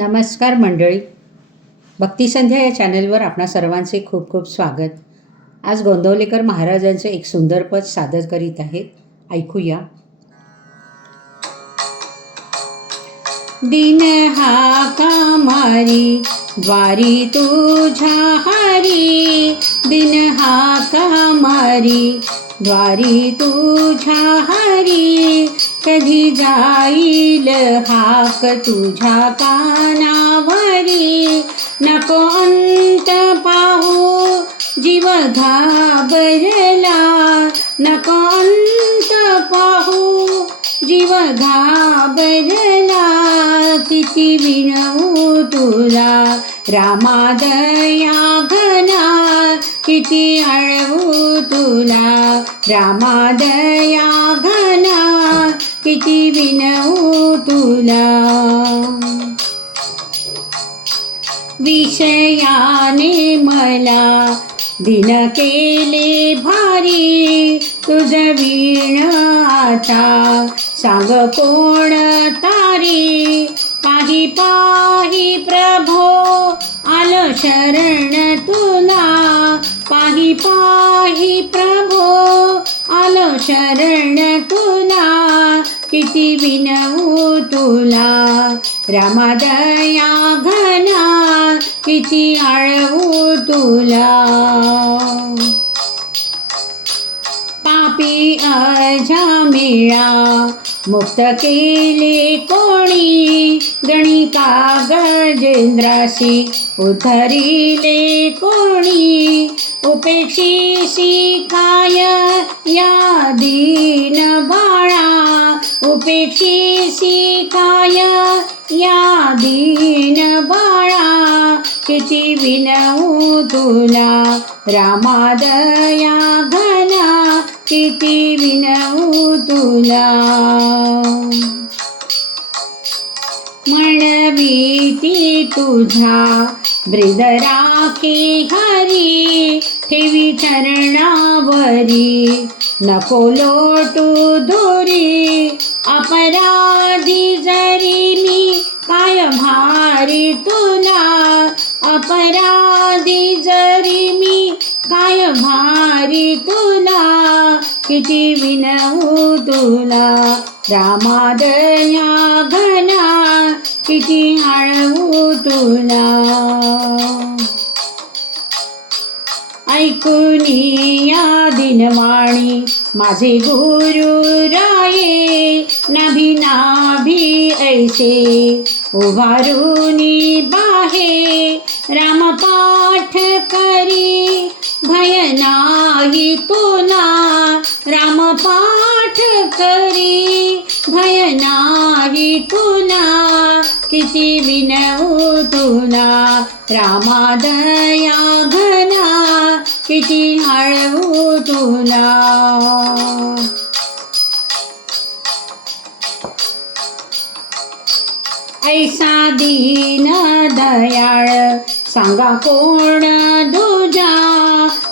नमस्कार मंडळी. भक्तिसंध्या या चॅनलवर आपणा सर्वांचे खूप खूप स्वागत. आज गोंदवलेकर महाराजांचे एक सुंदर पद सादर करीत आहेत. ऐकूया. दिन हा कामारी द्वारी तुझ्या हरी? दिन हा कामारी द्वारी तुझ्या हरी? कधी जाईल हाक तुझ्या कानावरी? नको अंत पाहू जीव घाबरला. नको अंत पाहू जीव घाबरला. किती विणवू तुला रामादया घना किती अळवू तुला रामादया घ किती विनवू तुला. विषयाने मला दिन केले भारी. तुझ वीण आता सांग कोण तारी. पाही पाही प्रभो आलो शरण तुला. पाही पाही प्रभो आलो शरण तुला किती विनवू तुला? रामादया घना किती आळवू तुला? पापी अजामिळा मुक्त केले कोणी? गणिका गजेंद्राशी उतरिले कोणी? उपेक्षी काय यादी उपेक्षी काय या दीन बाळा किती विनवू तुला. रामादया घना किती विनवू तुला. म्हणवीती तुझा ब्रिद राखी हरी ठेवी चरणावरी. नको लोटू दोरी अपराधी जरी मी पाय भारी तुला अपराधी जरी मी काय भारी तुला किती विनवू तुला? रामादया घना किती आळवू तुला? ऐकुनी या दिनवाणी? माझे गुरु राये नभी नाभी ऐसे. उभारूनी बाहे रामपाठ करी. भय नाही ना रामपाठ करी. भय नाही तुला किती विनवू तुला रामादया घना किती हळवू हो तुला? ऐसा दीन दयाळ सांगा कोण दुजा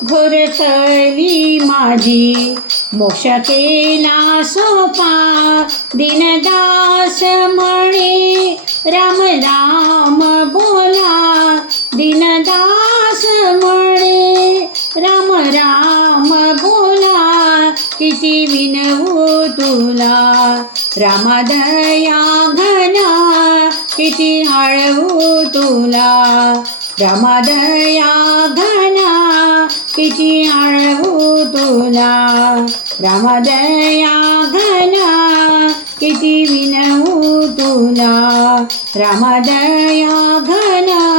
घोरतली माझी मोक्ष केला सोपा दिनदास म्हणे राम राम बो बोला विनवू तुला. रामादया घना किती हळवू तुला. रामादया घना किती हळवू तुला. रामादया घना किती विनवू तुला. रामादया घना